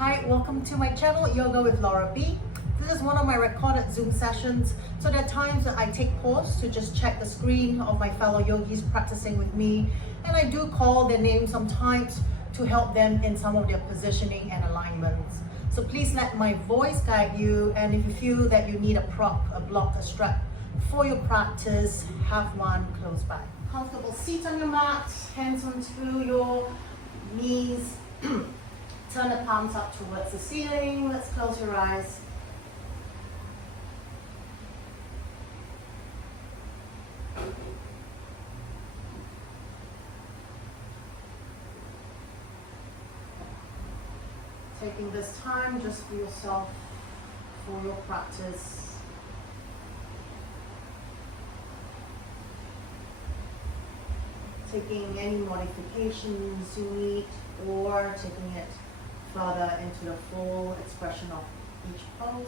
Hi, welcome to my channel, Yoga with Laura B. This is one of my recorded Zoom sessions. So there are times that I take pause to just check the screen of my fellow yogis practicing with me. And I do call their names sometimes to help them in some of their positioning and alignments. So please let my voice guide you. And if you feel that you need a prop, a block, a strap for your practice, have one close by. Comfortable seat on your mat, hands onto your knees. Turn the palms up towards the ceiling. Let's close your eyes. Taking this time just for yourself, for your practice. Taking any modifications you need or taking it further into the full expression of each pose.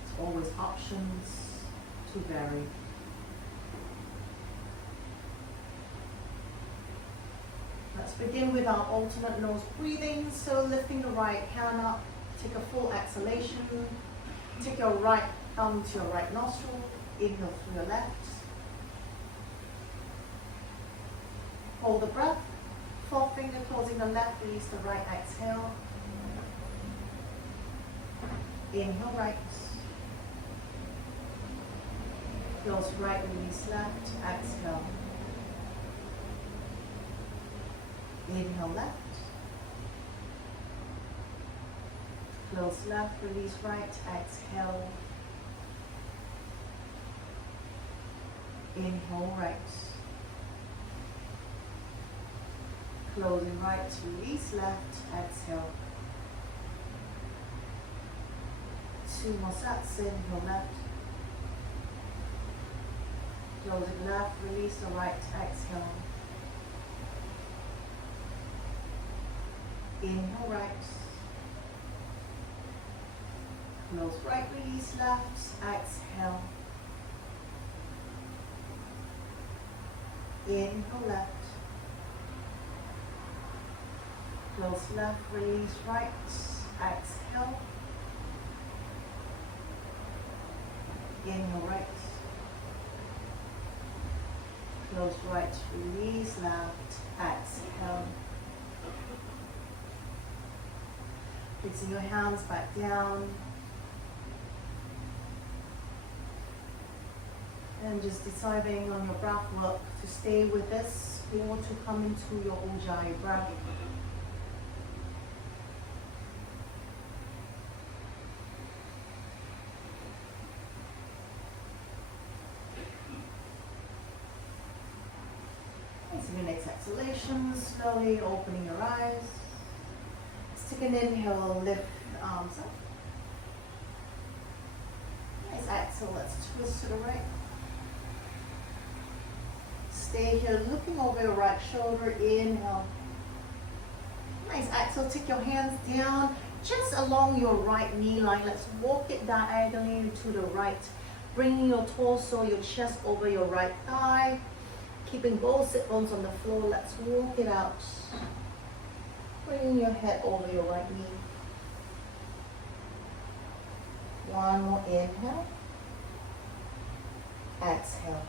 There's always options to vary. Let's begin with our alternate nose breathing. So lifting the right hand up, take a full exhalation. Take your right thumb to your right nostril, inhale through your left. Hold the breath. Forefinger closing the left, release the right, exhale. Inhale right. Close right, release left, exhale. Inhale left. Close left, release right, exhale. Inhale right. Closing right, release left, exhale. Two more sets, inhale left. Closing left, release the right, exhale. Inhale right. Close right, release left, exhale. Inhale left. Close left, release right, exhale. Inhale right. Close right, release left, exhale. Fixing your hands back down. And just deciding on your breath work to stay with this or to come into your Ujjayi breath. Your next exhalation, slowly opening your eyes. Let's take an inhale, lift the arms up. Nice exhale, let's twist to the right. Stay here, looking over your right shoulder, inhale. Nice exhale, take your hands down, just along your right knee line. Let's walk it diagonally to the right. Bringing your torso, your chest over your right thigh. Keeping both sit bones on the floor, let's walk it out. Bringing your head over your right knee. One more inhale. Exhale.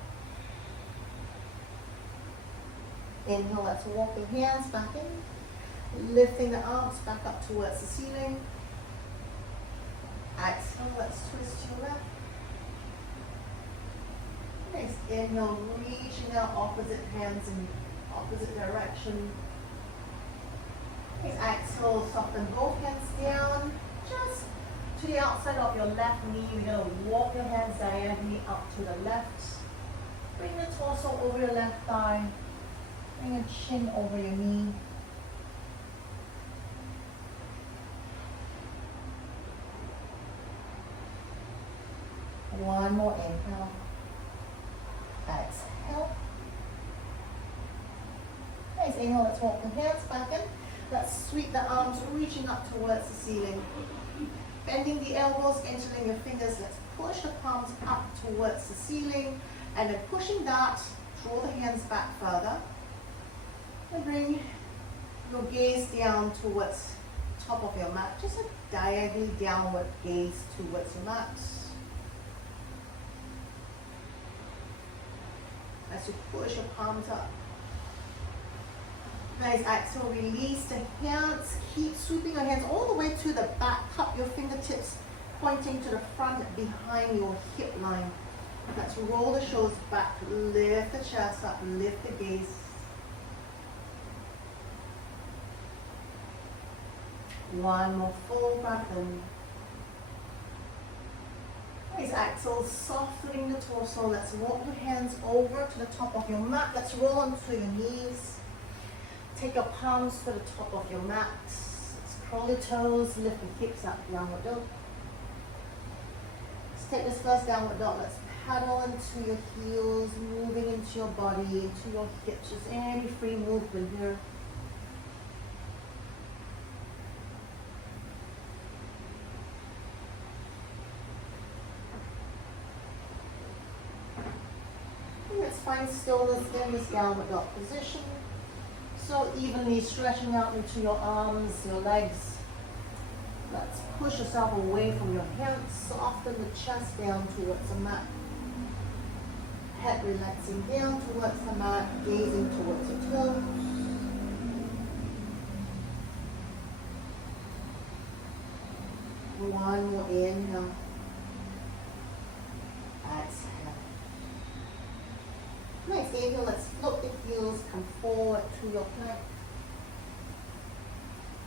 Inhale, let's walk the hands back in. Lifting the arms back up towards the ceiling. Exhale, let's twist to your left. Nice. Inhale, reaching out opposite hands in opposite direction. Nice. Exhale, soften both hands down. Just to the outside of your left knee. You're going to walk your hands diagonally up to the left. Bring the torso over your left thigh. Bring your chin over your knee. One more inhale. Exhale. Nice. Inhale, let's walk the hands back in. Let's sweep the arms, reaching up towards the ceiling. Bending the elbows, entering your fingers. Let's push the palms up towards the ceiling. And then pushing that, draw the hands back further. And bring your gaze down towards top of your mat. Just a diagonally downward gaze towards the mat. As you push your palms up. Nice, exhale, release the hands. Keep sweeping your hands all the way to the back. Cup your fingertips pointing to the front behind your hip line. Let's roll the shoulders back, lift the chest up, lift the gaze. One more full breath in. Nice, exhale, softening the torso. Let's walk your hands over to the top of your mat. Let's roll onto your knees. Take your palms to the top of your mat. Let's curl your toes, lift the hips up, downward dog. Let's take this first downward dog. Let's paddle into your heels, moving into your body, into your hips. Just any free movement here. Let's find stillness in this downward dog position. So evenly stretching out into your arms, your legs. Let's push yourself away from your hands. Soften the chest down towards the mat. Head relaxing down towards the mat, gazing towards your toes. One more inhale. Exhale. Nice, inhale, let's float the heels, come forward to your plank.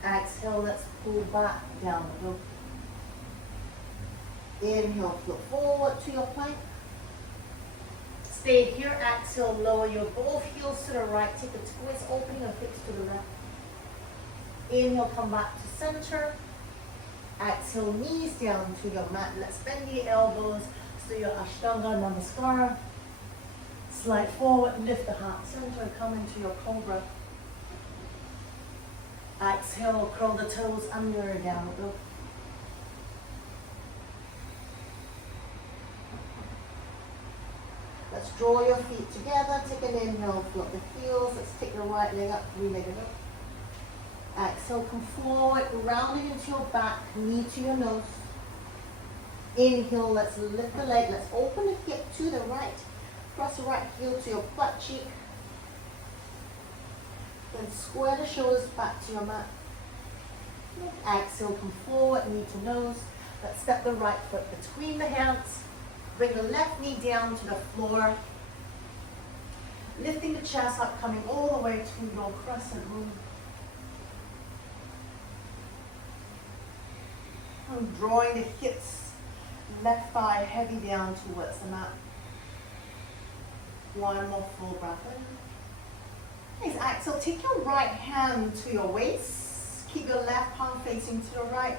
Exhale, let's pull back down. Inhale, float forward to your plank. Stay here, exhale, lower your both heels to the right, take a twist, open your hips to the left. Inhale, come back to center. Exhale, knees down to your mat. Let's bend the elbows to your Ashtanga Namaskara. Slide forward, lift the heart center, come into your cobra. Exhale, curl the toes under, downward dog. Let's draw your feet together, take an inhale, float the heels. Let's take the right leg up, three-legged up. Exhale, come forward, rounding into your back, knee to your nose. Inhale, let's lift the leg, let's open the hip to the right. Cross the right heel to your butt cheek. Then square the shoulders back to your mat. Exhale, come forward, knee to nose. Let's step the right foot between the hands. Bring the left knee down to the floor. Lifting the chest up, coming all the way to your crescent moon. And drawing the hips, left thigh heavy down towards the mat. One more full breath in. Nice, exhale, take your right hand to your waist. Keep your left palm facing to the right.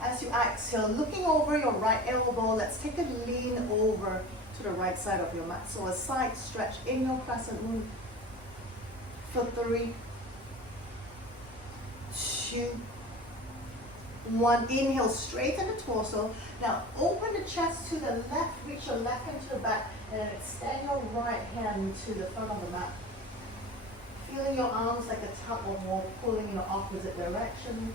As you exhale, looking over your right elbow, let's take a lean over to the right side of your mat. So a side stretch in your crescent moon. For 3, 2, 1. Inhale, straighten the torso. Now open the chest to the left, reach your left hand to the back, and extend your right hand to the front of the mat. Feeling your arms like a tug of war pulling in the opposite direction.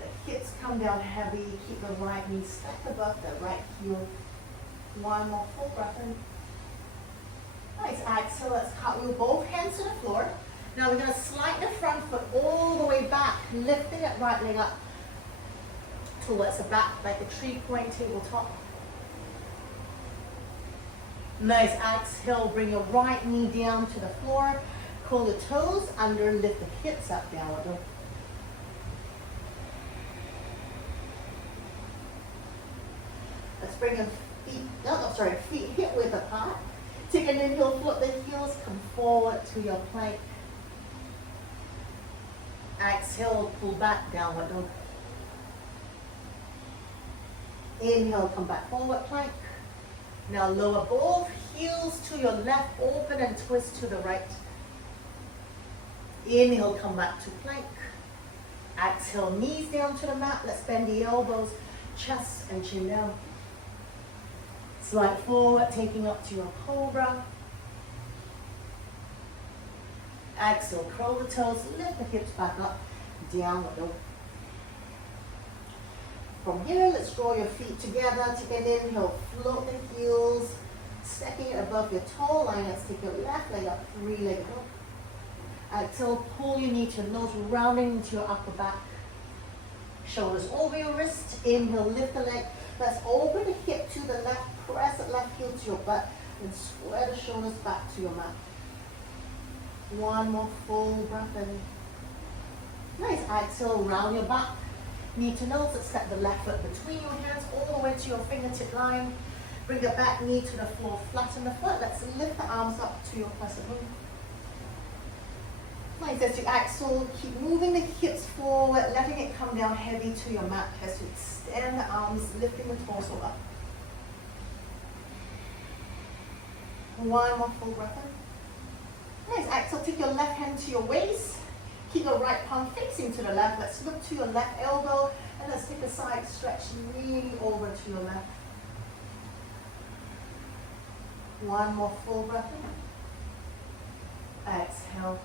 The hips come down heavy. Keep the right knee stacked above the right heel. One more full breath in. Nice, exhale, let's cartwheel both hands to the floor. Now we're going to slide the front foot all the way back, lifting that right leg up towards the back like a 3-point tabletop. Nice, exhale, bring your right knee down to the floor. Curl the toes under, lift the hips up, downward dog. Let's bring your feet hip width apart. Take an inhale, float the heels, come forward to your plank. Exhale, pull back, downward dog. Inhale, come back forward, plank. Now lower both heels to your left, open and twist to the right. Inhale, come back to plank. Exhale, knees down to the mat. Let's bend the elbows, chest and chin down. Slide forward, taking up to your cobra. Exhale, curl the toes, lift the hips back up, downward dog. From here, let's draw your feet together. Take an inhale, float the heels, stacking it above your toe line. Let's take your left leg up, three-legged dog. Exhale, pull your knee to your nose, rounding into your upper back. Shoulders over your wrist. Inhale, lift the leg. Let's open the hip to the left, press the left heel to your butt, and square the shoulders back to your mat. One more full breath in. Nice. Exhale, round your back. Knee to nose, let's step the left foot between your hands all the way to your fingertip line. Bring the back knee to the floor, flatten the foot. Let's lift the arms up to your crescent moon. Nice. As you exhale, keep moving the hips forward, letting it come down heavy to your mat as you extend the arms, lifting the torso up. One more full breath in. Nice. Exhale, take your left hand to your waist. Keep your right palm facing to the left. Let's look to your left elbow and let's take a side stretch really over to your left. One more full breath in. Exhale.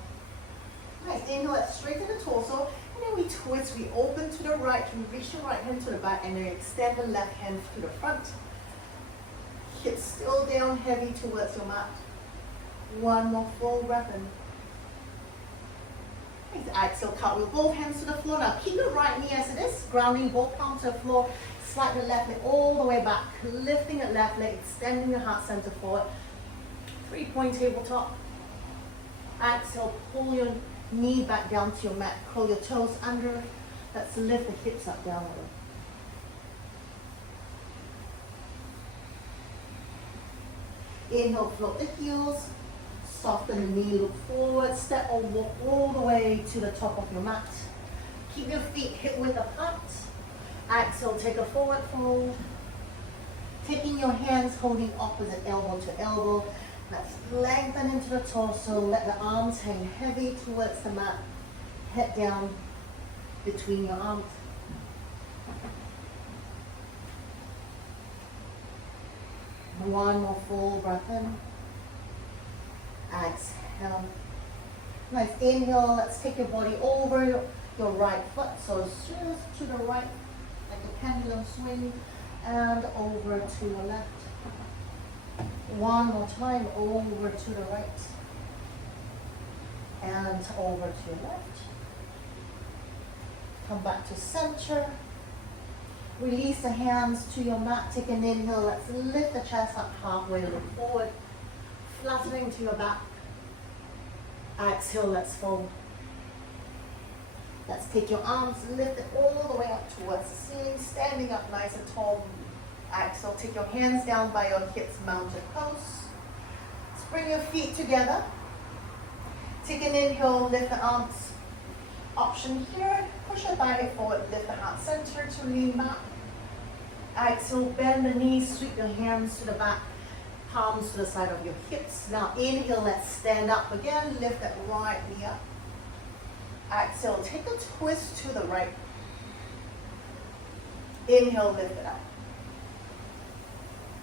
Nice. Inhale, let's straighten the torso and then we twist. We open to the right, we reach the right hand to the back and then extend the left hand to the front. Hips still down heavy towards your mat. One more full breath in. Exhale, cartwheel both hands to the floor. Now keep the right knee as it is, grounding both palms to the floor. Slide the left leg all the way back, lifting the left leg, extending the heart center forward. 3-point tabletop. Exhale, pull your knee back down to your mat, curl your toes under. Let's lift the hips up downward. Inhale, float the heels. Soften the knee, look forward, step or walk all the way to the top of your mat. Keep your feet hip width apart. Exhale, take a forward fold. Taking your hands, holding opposite elbow to elbow. Let's lengthen into the torso. Let the arms hang heavy towards the mat. Head down between your arms. One more full breath in. Exhale. Nice. Inhale, let's take your body over your right foot. So just to the right, like a pendulum swing, and over to your left. One more time, over to the right, and over to your left. Come back to center. Release the hands to your mat. Take an inhale. Let's lift the chest up halfway, look forward. Flattening to your back. Exhale, let's fold. Let's take your arms, lift it all the way up towards the ceiling, standing up nice and tall. Exhale, take your hands down by your hips, mounted pose. Let's bring your feet together. Take an inhale, lift the arms. Option here, push your thigh hip forward, lift the heart center to lean back. Exhale, bend the knees, sweep your hands to the back. Palms to the side of your hips. Now inhale, let's stand up again. Lift that right knee up. Exhale, take a twist to the right. Inhale, lift it up.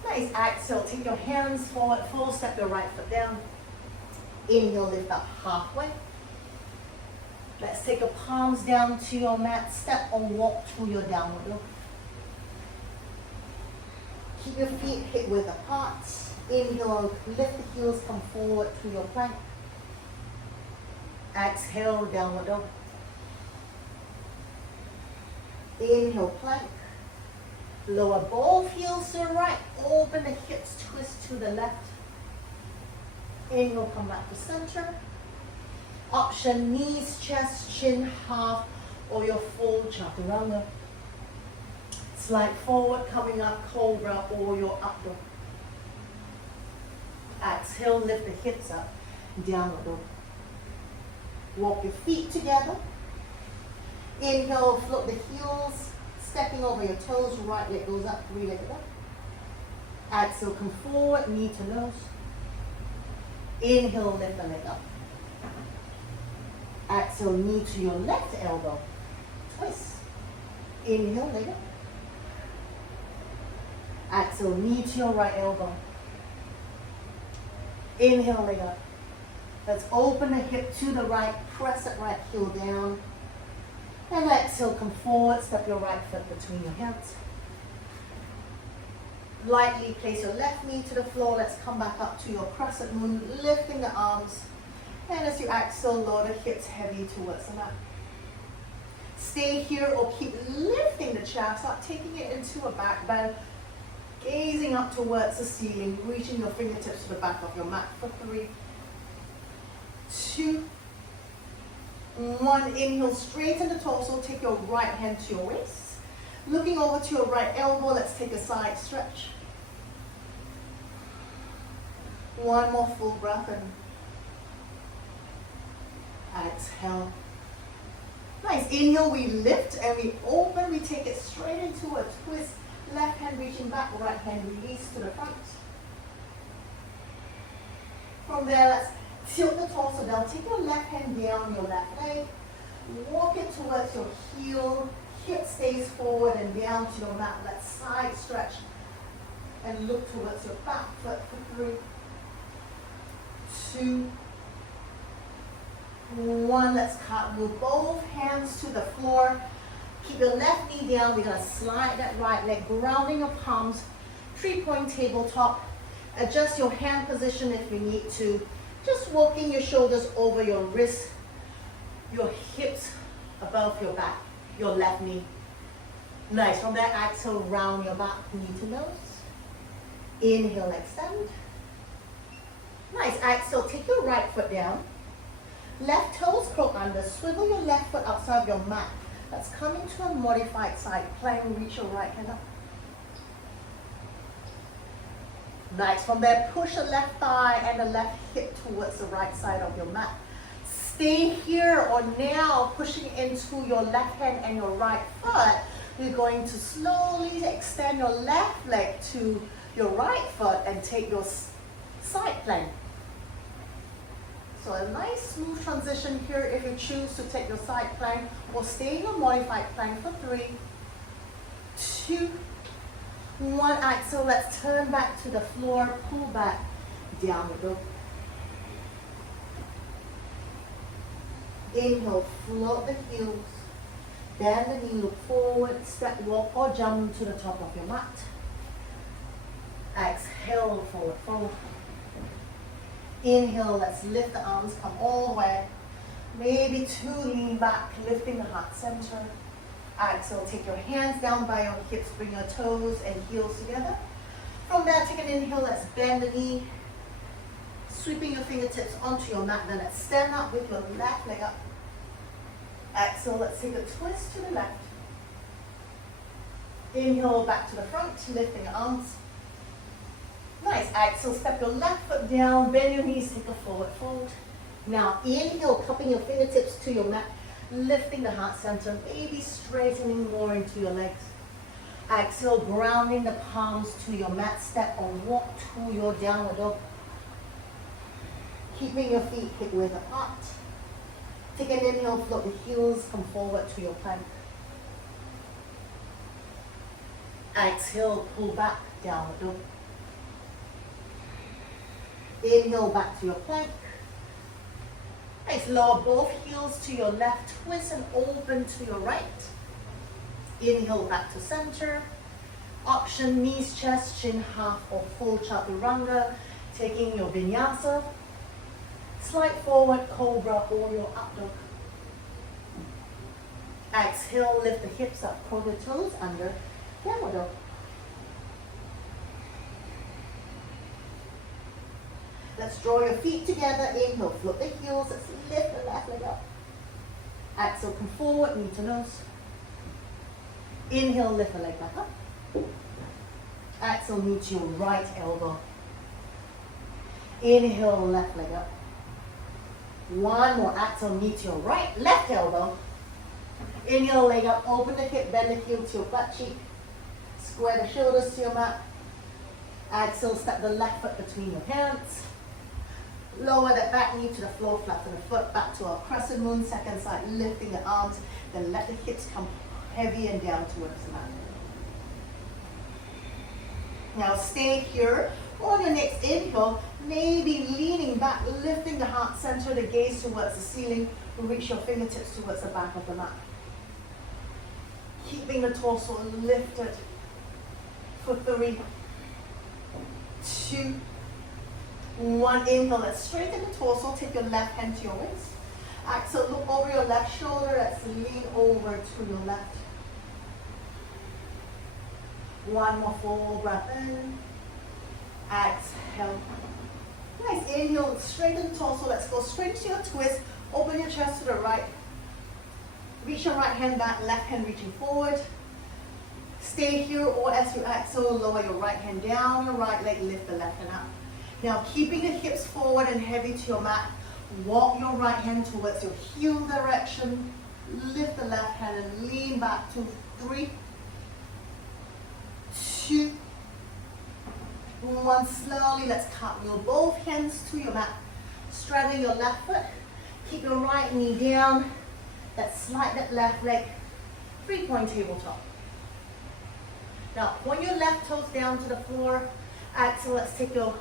Nice. Exhale, take your hands forward, full step your right foot down. Inhale, lift up halfway. Let's take your palms down to your mat. Step or walk to your downward dog. Keep your feet hip width apart. Inhale, lift the heels, come forward to your plank. Exhale, downward dog. Inhale, plank. Lower both heels to the right. Open the hips, twist to the left. Inhale, come back to center. Option, knees, chest, chin, half, or your full chaturanga. Slide forward, coming up, cobra, or your up dog. Exhale, lift the hips up, downward dog. Walk your feet together. Inhale, float the heels, stepping over your toes, right leg goes up, three-legged up. Exhale, come forward, knee to nose. Inhale, lift the leg up. Exhale, knee to your left elbow. Twist. Inhale, leg up. Exhale, knee to your right elbow. Inhale, leg up. Let's open the hip to the right, press that right heel down. And exhale, come forward, step your right foot between your hands. Lightly place your left knee to the floor. Let's come back up to your crescent moon, lifting the arms. And as you exhale, lower the hips heavy towards the mat. Stay here or keep lifting the chest up, taking it into a back bend, gazing up towards the ceiling, reaching your fingertips to the back of your mat for 3, 2, 1. Inhale, straighten the torso, take your right hand to your waist. Looking over to your right elbow, let's take a side stretch. One more full breath in. Exhale. Nice. Inhale, we lift and we open. We take it straight into a twist. Left hand reaching back, right hand release to the front. From there, let's tilt the torso down. Take your left hand down your left leg. Walk it towards your heel. Hip stays forward and down to your mat. Let's side stretch and look towards your back foot for 3, 2, 1. Let's move both hands to the floor. Keep your left knee down. We're going to slide that right leg, grounding your palms, 3-point tabletop. Adjust your hand position if you need to. Just walking your shoulders over your wrists, your hips above your back, your left knee. Nice. From there, exhale, round your back, knee to nose. Inhale, extend. Nice. Exhale, take your right foot down. Left toes curl under. Swivel your left foot outside of your mat. Let's come into a modified side plank. Reach your right hand up. Nice. From there, push the left thigh and the left hip towards the right side of your mat. Stay here or now, pushing into your left hand and your right foot. You're going to slowly extend your left leg to your right foot and take your side plank. So a nice smooth transition here if you choose to take your side plank or stay in your modified plank for 3, 2, 1. Exhale, let's turn back to the floor, pull back, downward dog. Inhale, float the heels, bend the knee, look forward, step, walk or jump to the top of your mat. Exhale, forward fold. Inhale, let's lift the arms, come all the way. Maybe 2, lean back, lifting the heart center. Exhale, take your hands down by your hips, bring your toes and heels together. From there, take an inhale, let's bend the knee. Sweeping your fingertips onto your mat, then let's stand up with your left leg up. Exhale, let's take a twist to the left. Inhale, back to the front, lifting your arms. Nice. Exhale, step your left foot down, bend your knees, take a forward fold. Now inhale, cupping your fingertips to your mat, lifting the heart center, maybe straightening more into your legs. Exhale, grounding the palms to your mat, step or walk to your downward dog. Keeping your feet hip width apart. Take an inhale, float the heels, come forward to your plank. Exhale, pull back, downward dog. Inhale, back to your plank. Nice, lower both heels to your left, twist and open to your right. Inhale, back to center. Option, knees, chest, chin, half or full chaturanga. Taking your vinyasa. Slide forward, cobra or your up dog. Exhale, lift the hips up, curl the toes under, downward dog. Let's draw your feet together. Inhale, float the heels. Let's lift the left leg up. Exhale, come forward, knee to nose. Inhale, lift the leg back up. Exhale, knee to your right elbow. Inhale, left leg up. One more. Exhale, knee to your right, left elbow. Inhale, leg up, open the hip, bend the heel to your butt cheek. Square the shoulders to your mat. Exhale, step the left foot between your hands. Lower that back knee to the floor, flatten the foot back to our crescent moon, second side, lifting the arms, then let the hips come heavy and down towards the mat. Now stay here. On your next inhale, maybe leaning back, lifting the heart center, the gaze towards the ceiling, reach your fingertips towards the back of the mat. Keeping the torso lifted for 3, 2, 1. Inhale, let's straighten the torso. Take your left hand to your waist. Exhale, look over your left shoulder. Let's lean over to your left. One more full breath in. Exhale. Nice. Inhale, straighten the torso. Let's go straight to your twist. Open your chest to the right. Reach your right hand back, left hand reaching forward. Stay here, or as you exhale, lower your right hand down, your right leg, lift the left hand up. Now, keeping the hips forward and heavy to your mat, walk your right hand towards your heel direction. Lift the left hand and lean back to 3, 2, 1. Slowly, let's cartwheel both hands to your mat. Straddle your left foot. Keep your right knee down. Let's slide that left leg. 3-point tabletop. Now, point your left toes down to the floor. Exhale, let's take your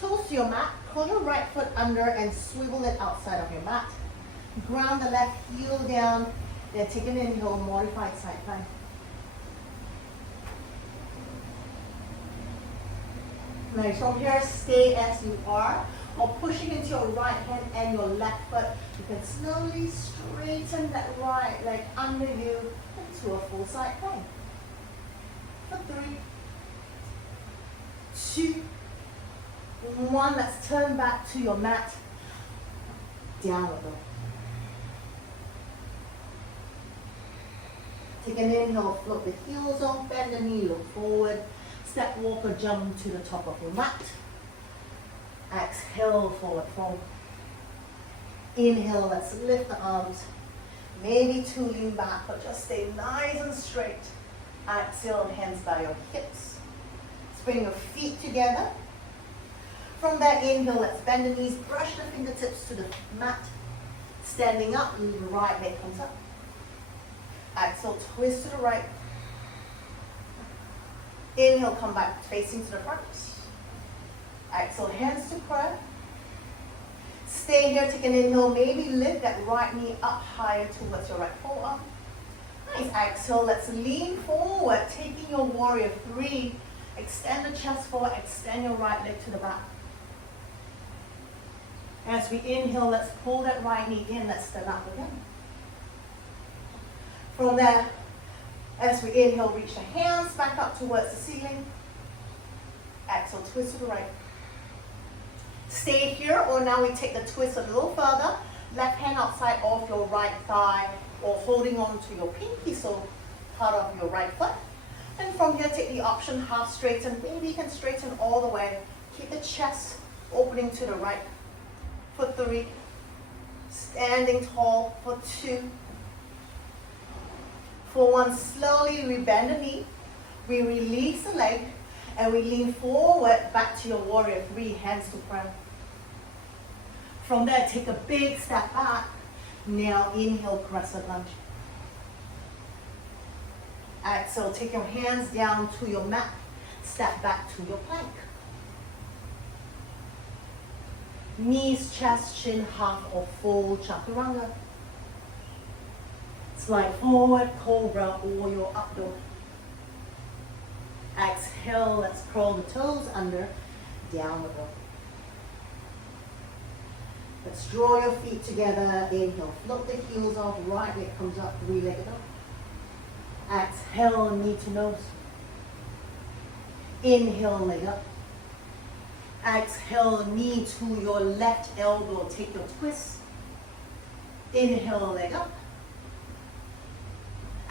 toes to your mat. Pull your right foot under and swivel it outside of your mat. Ground the left heel down. Then take an inhale, modified side plank. Nice. From here, stay as you are, or pushing into your right hand and your left foot. You can slowly straighten that right leg under you into a full side plank. For 3, 2, 1. Let's turn back to your mat. Downward dog. Take an inhale, float the heels off, bend the knee, look forward. Step, walk, or jump to the top of your mat. Exhale, forward fold. Inhale, let's lift the arms. Maybe to lean back, but just stay nice and straight. Exhale, hands by your hips. Let's bring your feet together. From that inhale, let's bend the knees, brush the fingertips to the mat. Standing up, right leg comes up. Exhale, twist to the right. Inhale, come back, facing to the front. Exhale, hands to prayer. Stay here, take an inhale, maybe lift that right knee up higher towards your right forearm. Nice. Exhale, let's lean forward, taking your warrior 3. Extend the chest forward, extend your right leg to the back. As we inhale, let's pull that right knee in, let's stand up again. From there, as we inhale, reach the hands back up towards the ceiling. Exhale, twist to the right. Stay here, or now we take the twist a little further. Left hand outside of your right thigh, or holding on to your pinky, so part of your right foot. And from here, take the option half straighten. Maybe you can straighten all the way. Keep the chest opening to the right. For 3, standing tall. For 2, for 1, slowly we bend the knee, we release the leg, and we lean forward back to your warrior 3, hands to prayer. From there, take a big step back. Now inhale, crescent lunge. Exhale, take your hands down to your mat. Step back to your plank. Knees, chest, chin, half or full chaturanga. Slide forward, cobra, or your up dog. Exhale, let's curl the toes under, downward dog. Let's draw your feet together. Inhale, float the heels off, right leg comes up, 3-legged dog. Exhale, knee to nose. Inhale, leg up. Exhale, knee to your left elbow, take your twist. Inhale, leg up.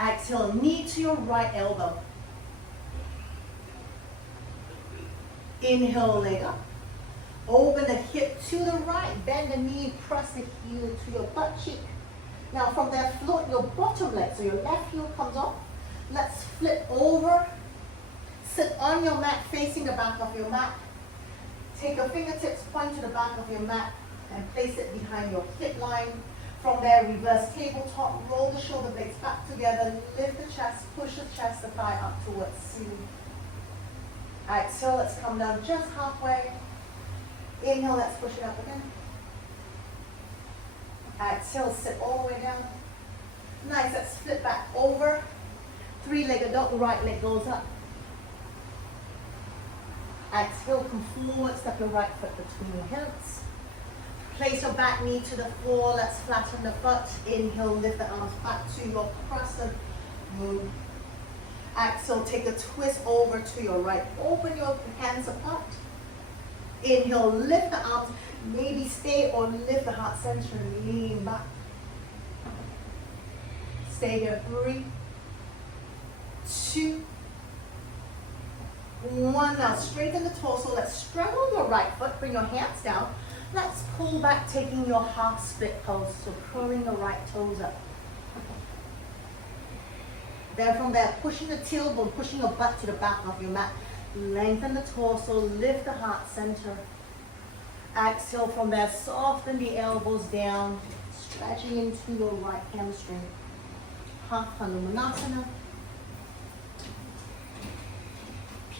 Exhale, knee to your right elbow. Inhale, leg up. Open the hip to the right, bend the knee, press the heel to your butt cheek. Now from there, float your bottom leg, so your left heel comes off. Let's flip over. Sit on your mat, facing the back of your mat. Take your fingertips, point to the back of your mat, and place it behind your hip line. From there, reverse tabletop, roll the shoulder blades back together, lift the chest, push the chest, the thigh up towards the ceiling. Exhale, let's come down just halfway. Inhale, let's push it up again. Exhale, sit all the way down. Nice, let's flip back over. Three-legged dog, right leg goes up. Exhale, come forward, step your right foot between your hands. Place your back knee to the floor, let's flatten the foot. Inhale, lift the arms back to your crescent moon. Exhale, take a twist over to your right. Open your hands apart. Inhale, lift the arms. Maybe stay or lift the heart center and lean back. Stay here. 3, 2, 1. Now straighten the torso. Let's straddle your right foot. Bring your hands down. Let's pull back, taking your half split pose. So curling the right toes up. Then from there, pushing the tailbone, pushing your butt to the back of your mat. Lengthen the torso, lift the heart center. Exhale from there, soften the elbows down, stretching into your right hamstring. Half Hanumanasana.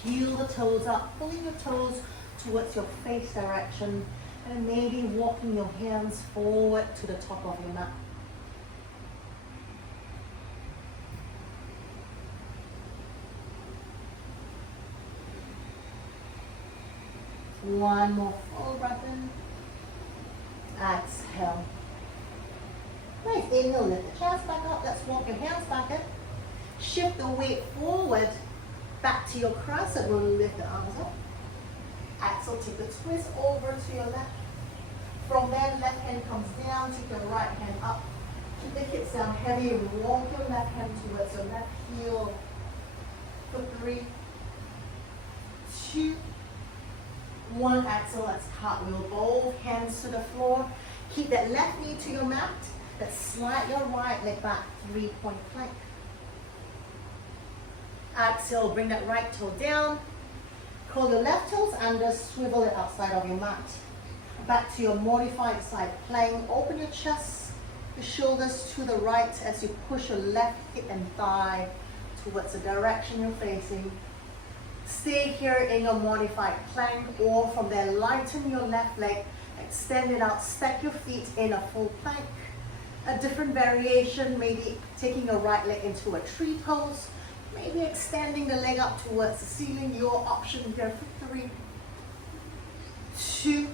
Peel the toes up, pulling your toes towards your face direction, and maybe walking your hands forward to the top of your mat. One more full breath in. Exhale. Nice. Inhale, lift the chest back up. Let's walk your hands back in. Shift the weight forward, back to your crescent moon. Lift the arms up. Exhale, take the twist over to your left. From there, left hand comes down. Take your right hand up. Keep the hips down heavy. Walk your left hand towards your left heel. For 3, 2, 1. Exhale, let's cartwheel both hands to the floor. Keep that left knee to your mat. Let's slide your right leg back, 3-point plank. Exhale, bring that right toe down. Curl your left toes under, swivel it outside of your mat. Back to your modified side plank. Open your chest, the shoulders to the right as you push your left hip and thigh towards the direction you're facing. Stay here in your modified plank, or from there, lighten your left leg, extend it out, stack your feet in a full plank. A different variation, maybe taking your right leg into a tree pose, maybe extending the leg up towards the ceiling. Your option here for 3, 2,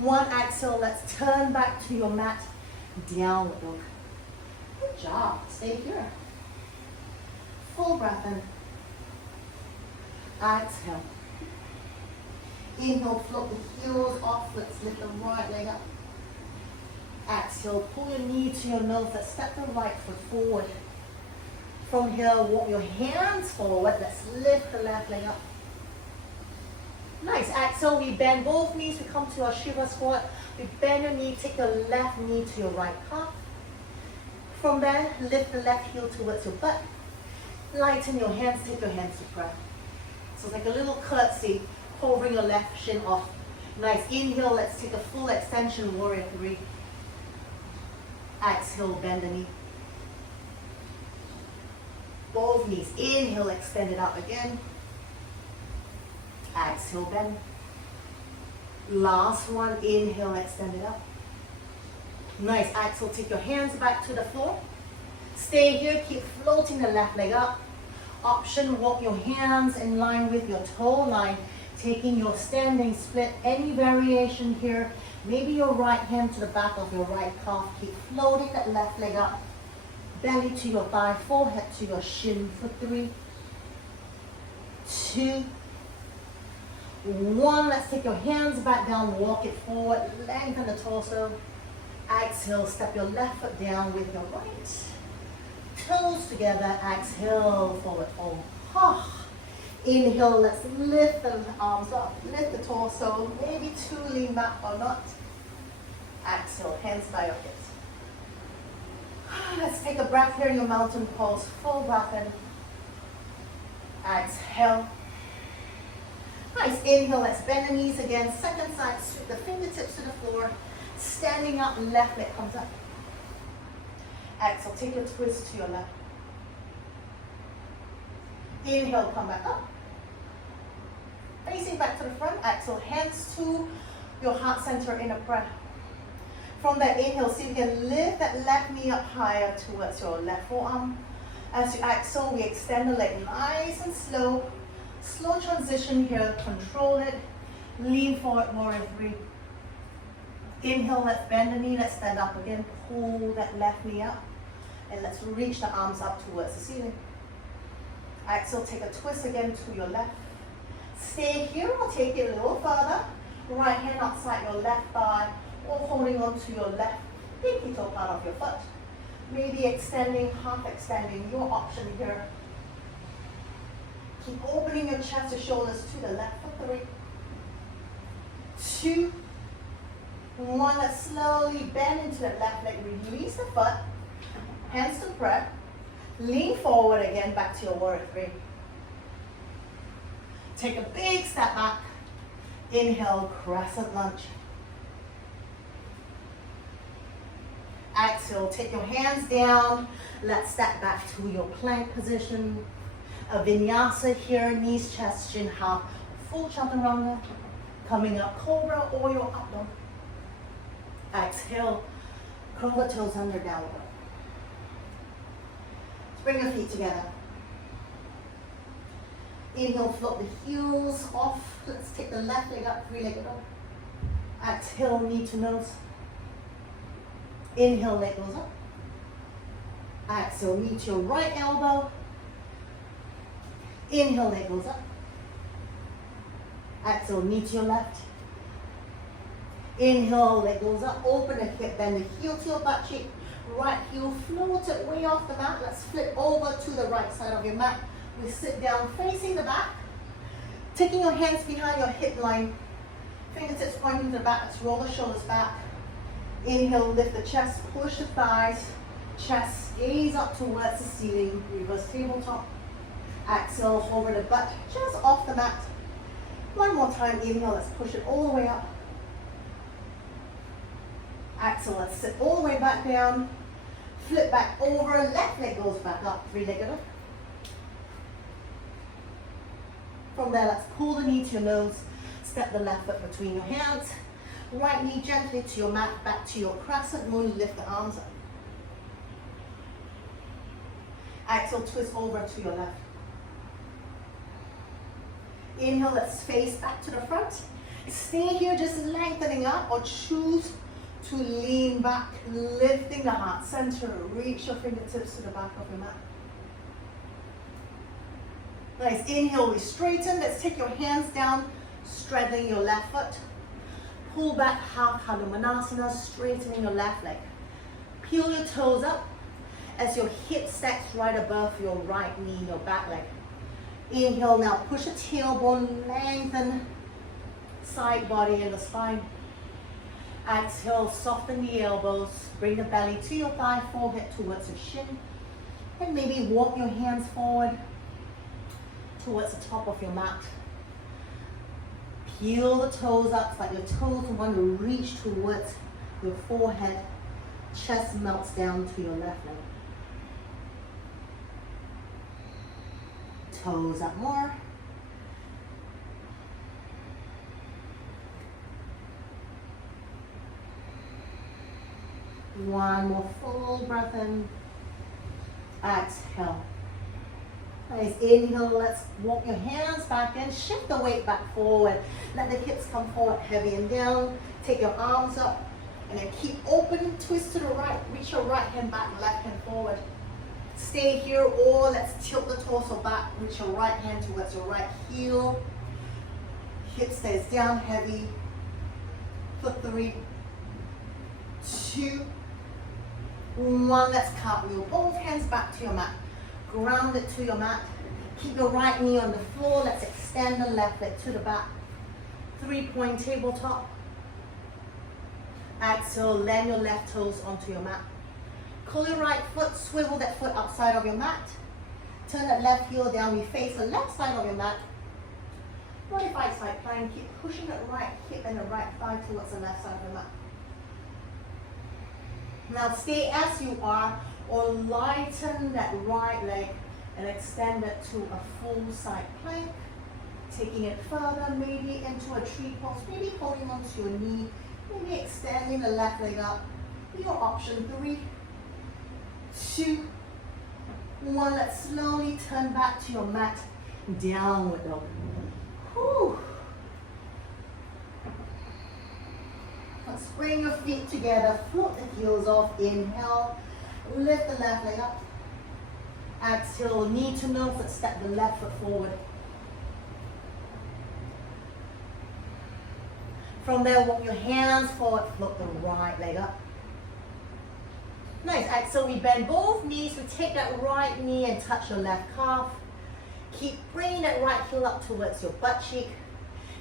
1. Exhale, let's turn back to your mat, downward dog. Good job, stay here. Full breath in. Exhale. Inhale, float the heels off. Let's lift the right leg up. Exhale, pull your knee to your nose. Let's step the right foot forward. From here, walk your hands forward. Let's lift the left leg up. Nice. Exhale, we bend both knees. We come to our Shiva squat. We bend your knee. Take your left knee to your right calf. From there, lift the left heel towards your butt. Lighten your hands. Take your hands to prayer. So it's like a little curtsy, hovering your left shin off. Nice. Inhale, let's take a full extension, warrior 3. Exhale, bend the knee. Both knees. Inhale, extend it out again. Exhale, bend. Last one. Inhale, extend it up. Nice. Exhale, take your hands back to the floor. Stay here. Keep floating the left leg up. Option, walk your hands in line with your toe line, taking your standing split. Any variation here, maybe your right hand to the back of your right calf. Keep floating that left leg up, belly to your thigh, forehead to your shin for 3, 2, 1. Let's take your hands back down, walk it forward, lengthen the torso. Exhale, step your left foot down with your right. Toes together, exhale, forward fold. Inhale, let's lift the arms up, lift the torso, maybe 2 lean back or not. Exhale, hands by your hips. Let's take a breath here in your mountain pose, full breath in. Exhale. Nice, inhale, let's bend the knees again. Second side, sweep the fingertips to the floor. Standing up, left leg comes up. Exhale, take a twist to your left. Inhale, come back up. Facing back to the front. Exhale, hands to your heart center in a prayer. From that inhale, see if you can lift that left knee up higher towards your left forearm. As you exhale, we extend the leg nice and slow. Slow transition here, control it. Lean forward, warrior three. Inhale, let's bend the knee, let's stand up again. Pull that left knee up. And let's reach the arms up towards the ceiling. Exhale, take a twist again to your left. Stay here or take it a little further. Right hand outside your left thigh or holding on to your left pinky toe part of your foot. Maybe extending, half extending, your option here. Keep opening your chest and shoulders to the left for 3, 2, 1. Let's slowly bend into the left leg. Release the foot. Hands to prayer. Lean forward again, back to your warrior three. Take a big step back. Inhale, crescent lunge. Exhale, take your hands down. Let's step back to your plank position. A vinyasa here, knees, chest, shin, half. Full chaturanga. Coming up, cobra or your up dog. Exhale, curl the toes under, downward dog. Bring your feet together. Inhale, float the heels off. Let's take the left leg up, three-legged dog. Exhale, knee to nose. Inhale, leg goes up. Exhale, knee to your right elbow. Inhale, leg goes up. Exhale, knee to your left. Inhale, leg goes up. Open the hip, bend the heel to your butt cheek. Right heel floated way off the mat. Let's flip over to the right side of your mat. We sit down facing the back. Taking your hands behind your hip line. Fingertips pointing to the back. Let's roll the shoulders back. Inhale, lift the chest, push the thighs. Chest, gaze up towards the ceiling. Reverse tabletop. Exhale, hover the butt just off the mat. One more time, inhale, let's push it all the way up. Exhale, let's sit all the way back down. Flip back over, left leg goes back up, three-legged up. From there, let's pull the knee to your nose. Step the left foot between your hands. Right knee gently to your mat, back to your crescent moon, lift the arms up. Exhale, twist over to your left. Inhale, let's face back to the front. Stay here, just lengthening up, or choose to lean back, lifting the heart center. Reach your fingertips to the back of your mat. Nice. Inhale, we straighten. Let's take your hands down, straddling your left foot. Pull back, half Hanumanasana, straightening your left leg. Peel your toes up as your hip stacks right above your right knee, your back leg. Inhale, now push the tailbone, lengthen side body and the spine. Exhale, soften the elbows, bring the belly to your thigh, forehead towards your shin. And maybe walk your hands forward towards the top of your mat. Peel the toes up, it's like your toes want to reach towards your forehead. Chest melts down to your left leg. Toes up more. One more full breath in. Exhale. Nice. Inhale, let's walk your hands back in. Shift the weight back forward. Let the hips come forward, heavy and down. Take your arms up. And then keep open, twist to the right. Reach your right hand back, left hand forward. Stay here, or let's tilt the torso back. Reach your right hand towards your right heel. Hip stays down, heavy. For 3, 2, 1. Let's cartwheel both hands back to your mat. Ground it to your mat. Keep your right knee on the floor. Let's extend the left leg to the back. 3-point tabletop. Exhale, land your left toes onto your mat. Curl your right foot, swivel that foot outside of your mat. Turn that left heel down. We face the left side of your mat. Modified side plank. Keep pushing that right hip and the right thigh towards the left side of the mat. Now stay as you are, or lighten that right leg and extend it to a full side plank. Taking it further, maybe into a tree pose, maybe holding onto your knee, maybe extending the left leg up. Your option. 3, 2, One, let's slowly turn back to your mat. Downward dog. Whew. Let's bring your feet together, float the heels off, inhale, lift the left leg up. Exhale, knee to nose, let's step the left foot forward. From there, walk your hands forward, float the right leg up. Nice, exhale, we bend both knees, we take that right knee and touch your left calf. Keep bringing that right heel up towards your butt cheek.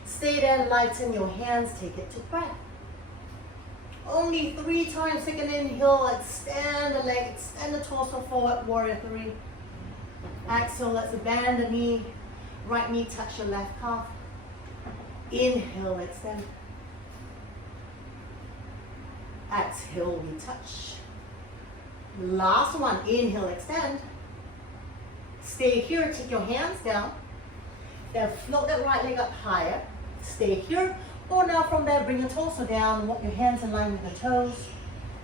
Stay there, lighten your hands, take it to prayer. Only 3 times, take an inhale, extend the leg, extend the torso forward, warrior 3. Exhale, let's bend the knee, right knee touch your left calf. Inhale, extend. Exhale, we touch. Last one, inhale, extend. Stay here, take your hands down. Then float that right leg up higher. Stay here. Or now from there, bring your torso down, walk your hands in line with the toes.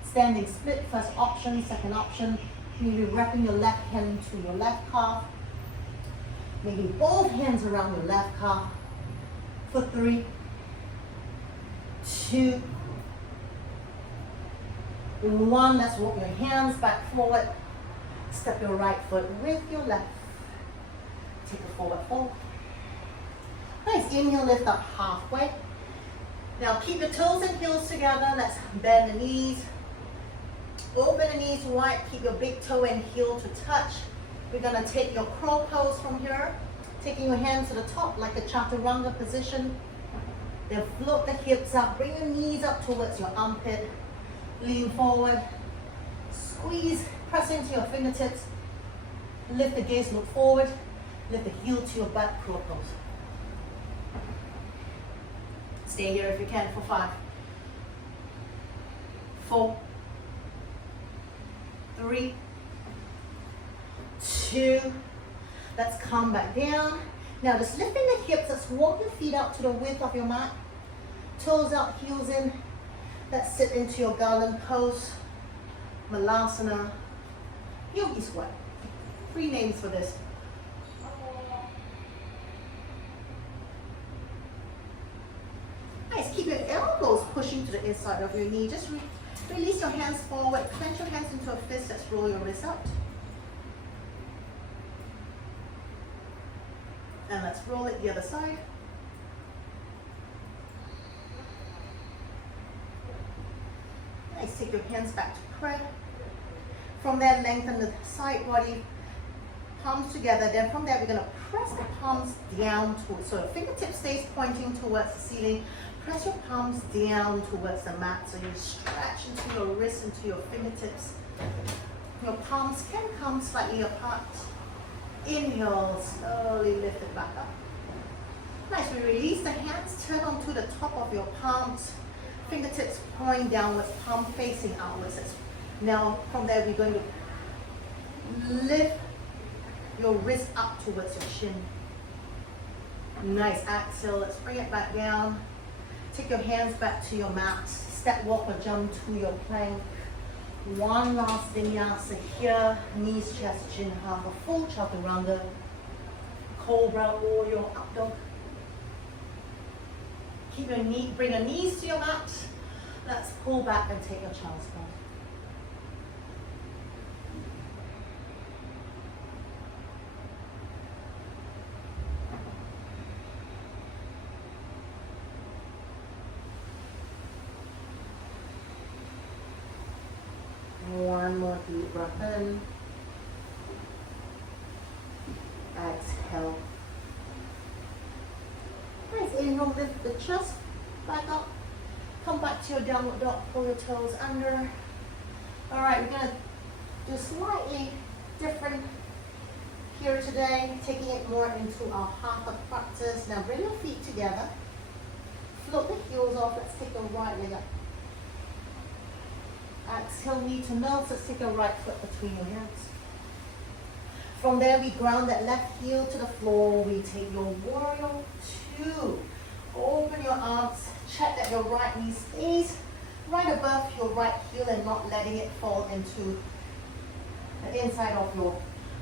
Standing split, first option, second option. Maybe wrapping your left hand to your left calf. Maybe both hands around your left calf. For 3, 2, 1. Let's walk your hands back forward. Step your right foot with your left. Take a forward fold. Nice, inhale, lift up halfway. Now keep the toes and heels together. Let's bend the knees. Open the knees wide. Keep your big toe and heel to touch. We're gonna take your crow pose from here. Taking your hands to the top like a chaturanga position. Then float the hips up. Bring your knees up towards your armpit. Lean forward. Squeeze. Press into your fingertips. Lift the gaze, look forward. Lift the heel to your butt, crow pose. Stay here if you can for 5, 4, 3, 2. Let's come back down. Now just lifting the hips, let's walk your feet out to the width of your mat. Toes out, heels in. Let's sit into your garland pose. Malasana. Yogi squat. 3 names for this. Nice, keep your elbows pushing to the inside of your knee. Just release your hands forward. Clench your hands into a fist. Let's roll your wrists out. And let's roll it the other side. Nice, take your hands back to prayer. From there, lengthen the side body, palms together. Then from there, we're gonna press the palms down towards, so the fingertips stays pointing towards the ceiling. Press your palms down towards the mat, so you stretch into your wrists, into your fingertips. Your palms can come slightly apart. Inhale, slowly lift it back up. Nice, we release the hands, turn onto the top of your palms. Fingertips point downwards, palm facing outwards. Now, from there, we're going to lift your wrist up towards your shin. Nice, exhale, let's bring it back down. Take your hands back to your mat. Step, walk, or jump to your plank. One last vinyasa here. Knees, chest, chin, half a full chaturanga. Cobra or your up dog. Keep your knee, bring your knees to your mat. Let's pull back and take your child's pose. One more deep breath in. Exhale. Nice, inhale, lift the chest back up. Come back to your downward dog, pull your toes under. All right, we're gonna do slightly different here today, taking it more into our hatha practice. Now bring your feet together. Float the heels off, let's take the right leg up. Exhale, knee to nose, let's take your right foot between your hands. From there, we ground that left heel to the floor. We take your warrior 2. Open your arms, check that your right knee stays right above your right heel and not letting it fall into the inside of your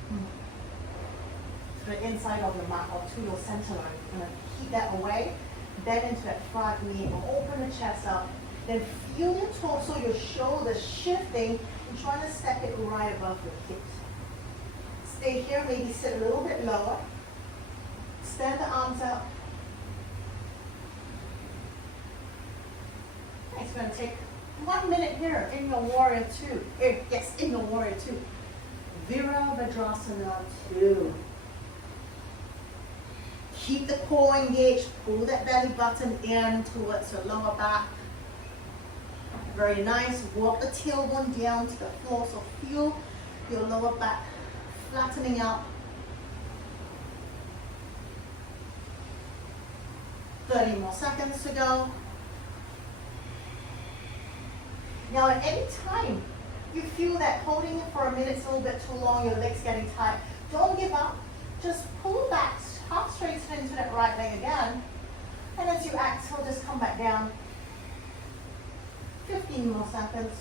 to the inside of your mat or to your center line. You're gonna keep that away. Bend into that front knee. Open the chest up. Then feel your torso, your shoulders shifting, and trying to step it right above your hips. Stay here, maybe sit a little bit lower. Extend the arms out. It's going to take 1 minute here in your warrior two. Yes, in your warrior two. Virabhadrasana 2. Keep the core engaged. Pull that belly button in towards your lower back. Very nice. Walk the tailbone down to the floor. So feel your lower back flattening out. 30 more seconds to go. Now at any time you feel that holding it for a minute is a little bit too long, your leg's getting tight, don't give up. Just pull back, half straighten into that right leg again. And as you exhale, just come back down. 15 more seconds.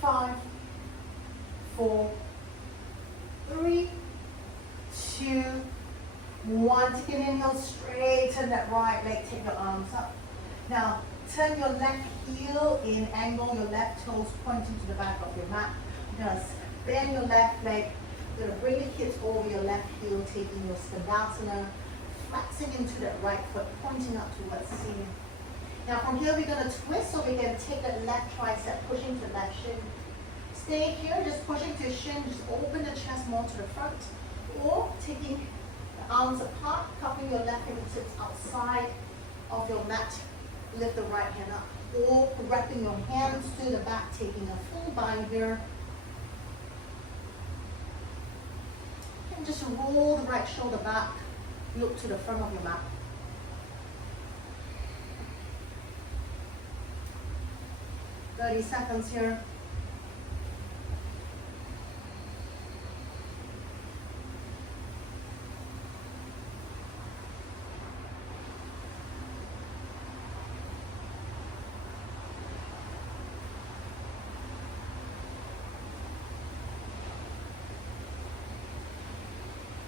5, 4, 3, 2, 1. Take an inhale, straighten that right leg, take your arms up. Now, turn your left heel in angle, your left toes pointing to the back of your mat. Just bend your left leg. You're going to bring the hips over your left heel, taking your Skandasana, flexing into that right foot, pointing up towards the ceiling. Now from here we're going to twist, so we're going to take that left tricep, pushing to left shin. Stay here, just pushing to shin, just open the chest more to the front. Or taking the arms apart, cupping your left fingertips outside of your mat. Lift the right hand up. Or wrapping your hands to the back, taking a full bind here. And just roll the right shoulder back, look to the front of your mat. "30 seconds here.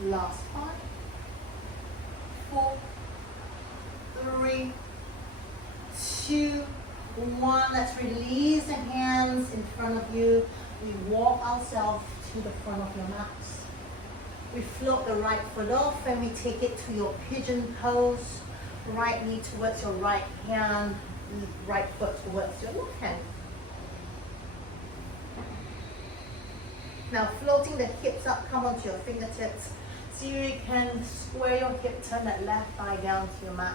Last 5, 4, 3, 2, 1. Let's release the hands in front of you. We walk ourselves to the front of your mats. We float the right foot off and we take it to your pigeon pose. Right knee towards your right hand, right foot towards your left hand. Now floating the hips up, come onto your fingertips. So you can square your hip, turn that left thigh down to your mat.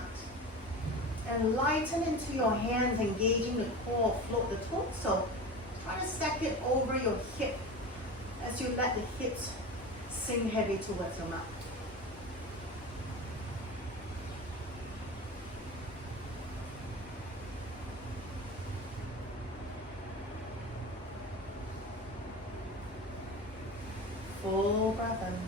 And lighten into your hands, engaging the core, float the torso. Try to stack it over your hip as you let the hips sink heavy towards your mat. Full breath in.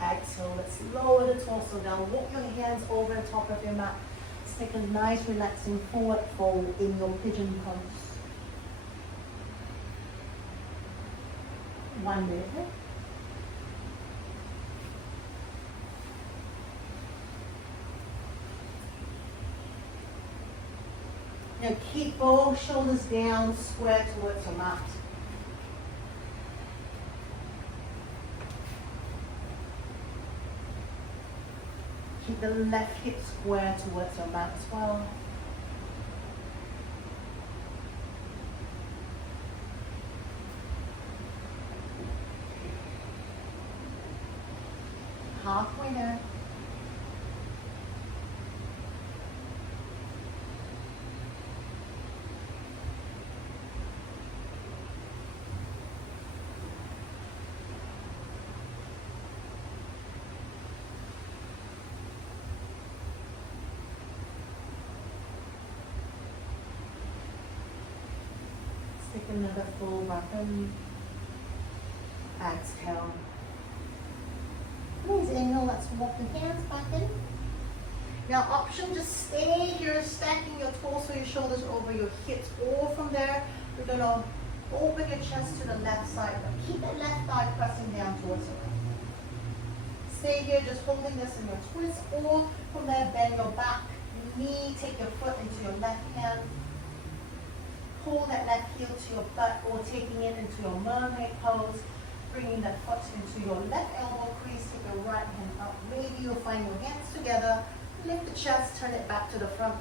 Exhale, let's lower the torso down. Walk your hands over the top of your mat. Let's take a nice relaxing forward fold in your pigeon pose. 1 minute. Now keep both shoulders down, square towards your mat. Keep the left hip square towards your mat as well. Halfway there. Take another full breath in. Exhale. Please inhale, let's walk the hands back in. Now option, just stay here, step your shoulders over your hips, or from there, we're gonna open your chest to the left side, but keep that left thigh pressing down towards the right. Stay here, just holding this in your twist, or from there, bend your back knee, take your foot into your left hand, pull that left heel to your butt, or taking it into your mermaid pose, bringing that foot into your left elbow crease, take your right hand up. Maybe you'll find your hands together, lift the chest, turn it back to the front.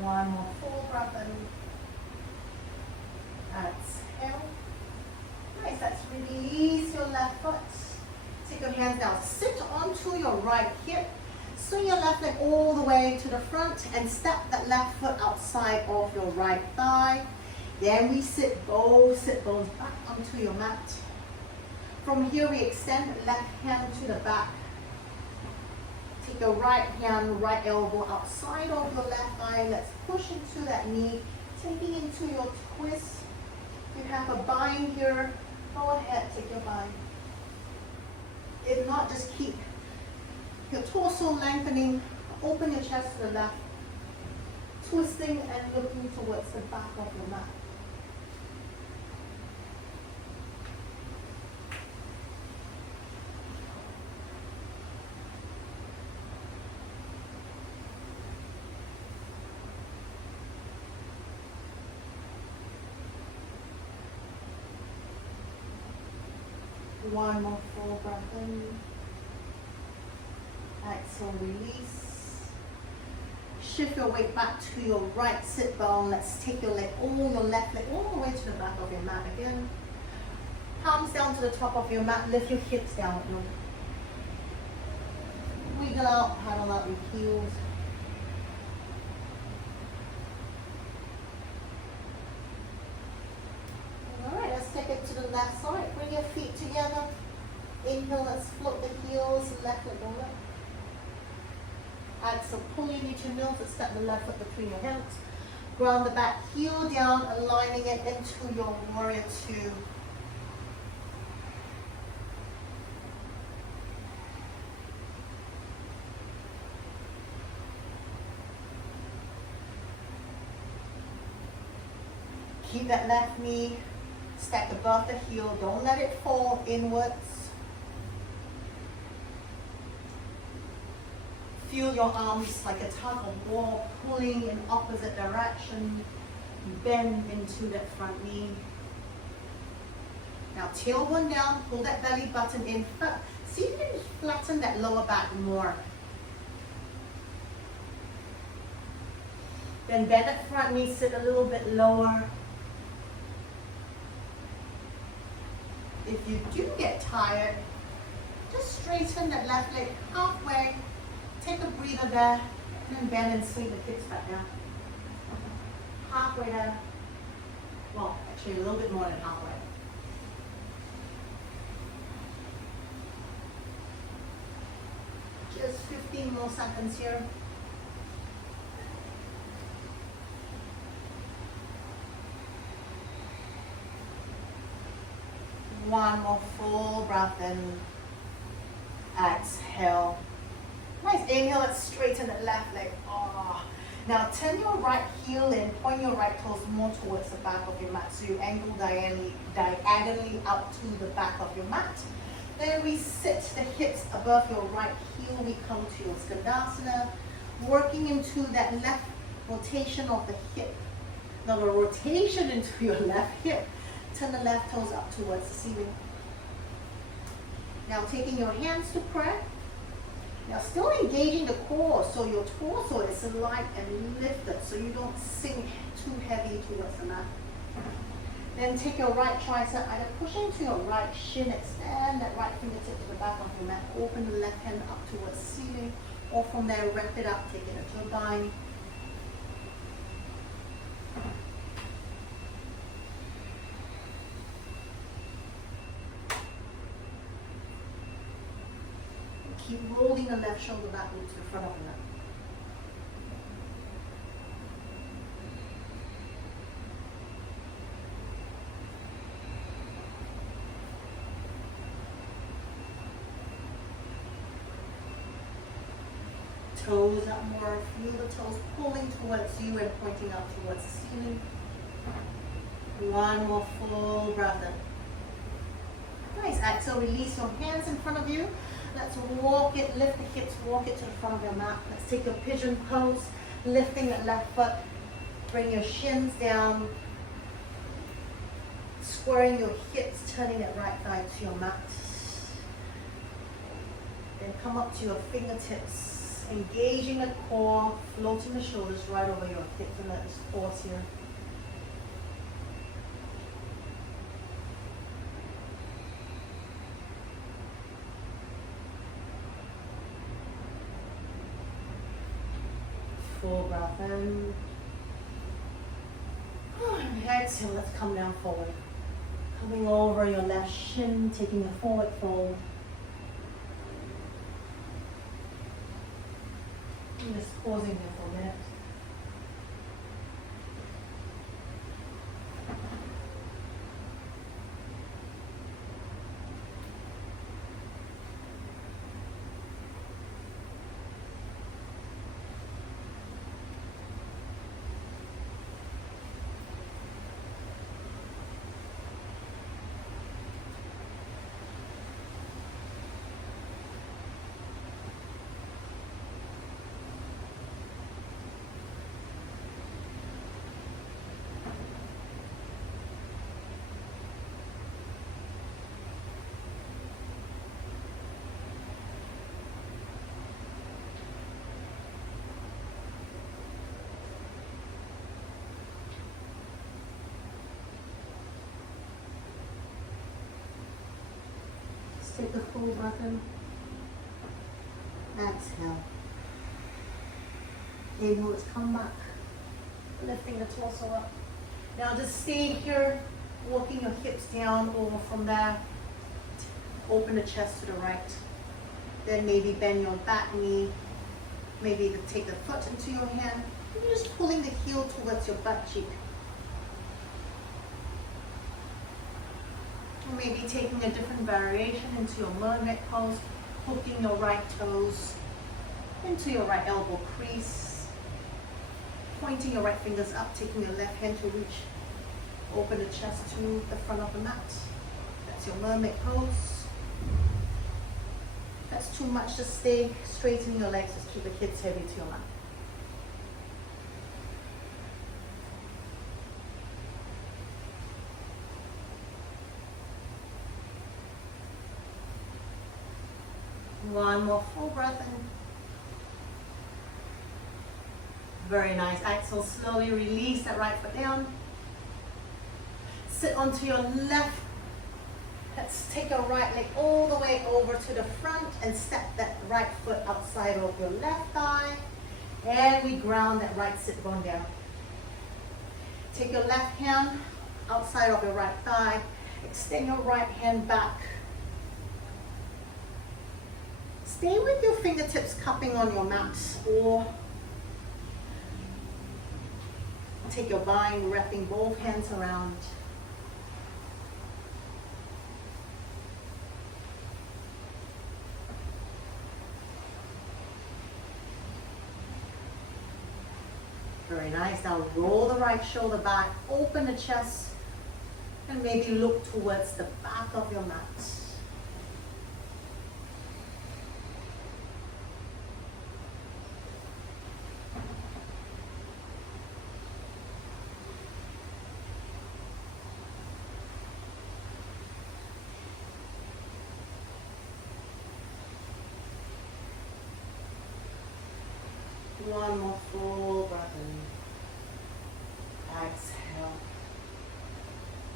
One more full breath in. Exhale. Nice, let's release your left foot. Take your hands down. Sit onto your right hip. Swing your left leg all the way to the front and step that left foot outside of your right thigh. Then we sit both sit bones back onto your mat. From here we extend the left hand to the back. Take your right hand, right elbow outside of your left thigh. Let's push into that knee, taking into your twist. You have a bind here. Go ahead, take your bind. If not, just keep your torso lengthening. Open your chest to the left, twisting and looking towards the back of your mat. One more full breath in. Exhale, release. Shift your weight back to your right sit bone. Let's take your leg, all your left leg, all the way to the back of your mat again. Palms down to the top of your mat. Lift your hips down. Wiggle out, paddle out your heels. Take it to the left side. Bring your feet together. Inhale, let's float the heels, left leg over. Exhale, pull your knee to nose and step the left foot between your hands. Ground the back heel down, aligning it into your warrior two. Keep that left knee stacked above the heel. Don't let it fall inwards. Feel your arms like a tug of war pulling in opposite direction. Bend into that front knee. Now tailbone down, pull that belly button in. See if you can flatten that lower back more. Then bend that front knee, sit a little bit lower. If you do get tired, just straighten that left leg halfway, take a breather there, and then bend and swing the hips back down. Halfway there. Well, actually a little bit more than halfway. Just 15 more seconds here. One more full breath in. Exhale. Nice. Inhale, let's straighten the left leg. Oh. Now turn your right heel in, point your right toes more towards the back of your mat. So you angle diagonally out to the back of your mat. Then we sit the hips above your right heel. We come to your Skandasana, working into that left rotation of the hip. Now the rotation into your left hip. Turn the left toes up towards the ceiling. Now taking your hands to prayer. Now still engaging the core, so your torso is light and lifted, so you don't sink too heavy towards the mat. Then take your right tricep, either push into your right shin, extend that right fingertip to the back of your mat, open the left hand up towards the ceiling, or from there wrap it up, take it to a bind. Keep rolling the left shoulder back into the front of the mat. Toes up more. Feel the toes pulling towards you and pointing up towards the ceiling. One more full breath in. Nice. Exhale, release your hands in front of you. Let's walk it, lift the hips, walk it to the front of your mat. Let's take your pigeon pose, lifting the left foot. Bring your shins down. Squaring your hips, turning that right thigh to your mat. Then come up to your fingertips, engaging the core, floating the shoulders right over your hips, and let's pause here. Full breath in. And exhale, let's come down forward. Coming over your left shin, taking a forward fold. And just pausing there for a minute. Take a full breath in. Exhale. Inhale, let's come back. Lifting the torso up. Now just stay here, walking your hips down over from there. Open the chest to the right. Then maybe bend your back knee. Maybe take the foot into your hand. And you're just pulling the heel towards your butt cheek. Maybe taking a different variation into your mermaid pose, hooking your right toes into your right elbow crease, pointing your right fingers up, taking your left hand to reach, open the chest to the front of the mat. That's your mermaid pose. That's too much to stay straighten your legs, just keep the hips heavy to your mat. One more full breath in. Very nice. Exhale, slowly release that right foot down. Sit onto your left. Let's take your right leg all the way over to the front and step that right foot outside of your left thigh. And we ground that right sit bone down. Take your left hand outside of your right thigh. Extend your right hand back. Stay with your fingertips cupping on your mat, or take your bind, wrapping both hands around. Very nice. Now roll the right shoulder back, open the chest, and maybe look towards the back of your mat. One more full breath in. Exhale.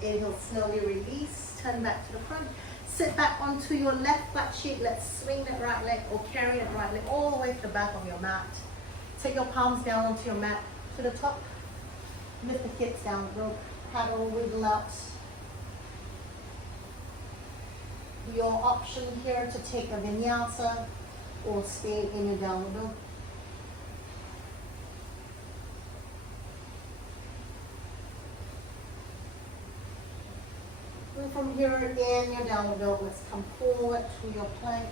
Inhale, slowly release. Turn back to the front. Sit back onto your left butt cheek. Let's swing that right leg or carry that right leg all the way to the back of your mat. Take your palms down onto your mat to the top. Lift the hips down. Go paddle, wiggle out. Your option here to take a vinyasa or stay in your downward dog. And from here again, your downward dog, let's come forward to your plank.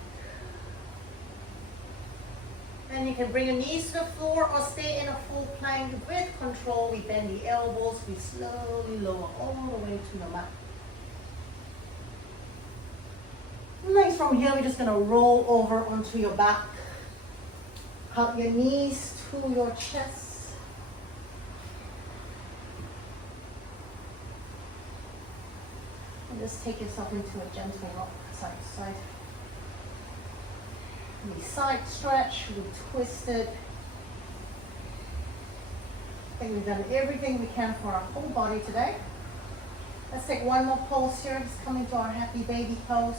And you can bring your knees to the floor or stay in a full plank with control. We bend the elbows, we slowly lower all the way to your mat. Next, from here, we're just gonna roll over onto your back. Hug your knees to your chest. And just take yourself into a gentle rock, side to side. We side stretch, we twist it. I think we've done everything we can for our whole body today. Let's take one more pose here. Just come into our happy baby pose.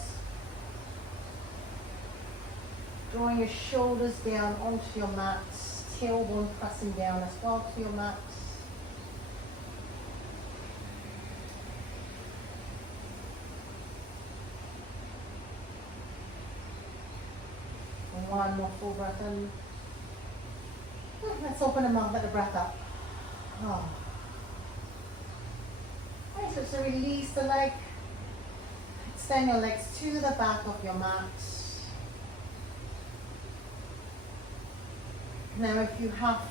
Drawing your shoulders down onto your mat, tailbone pressing down as well to your mat. And one more full breath in. Let's open the mouth, let the breath up. Oh. Okay, so to release the leg, extend your legs to the back of your mat. Now if you have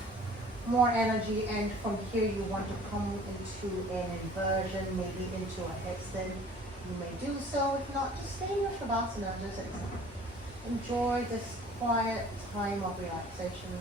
more energy and from here you want to come into an inversion, maybe into a headstand, you may do so. If not, just stay in your Shavasana. Just enjoy this quiet time of relaxation.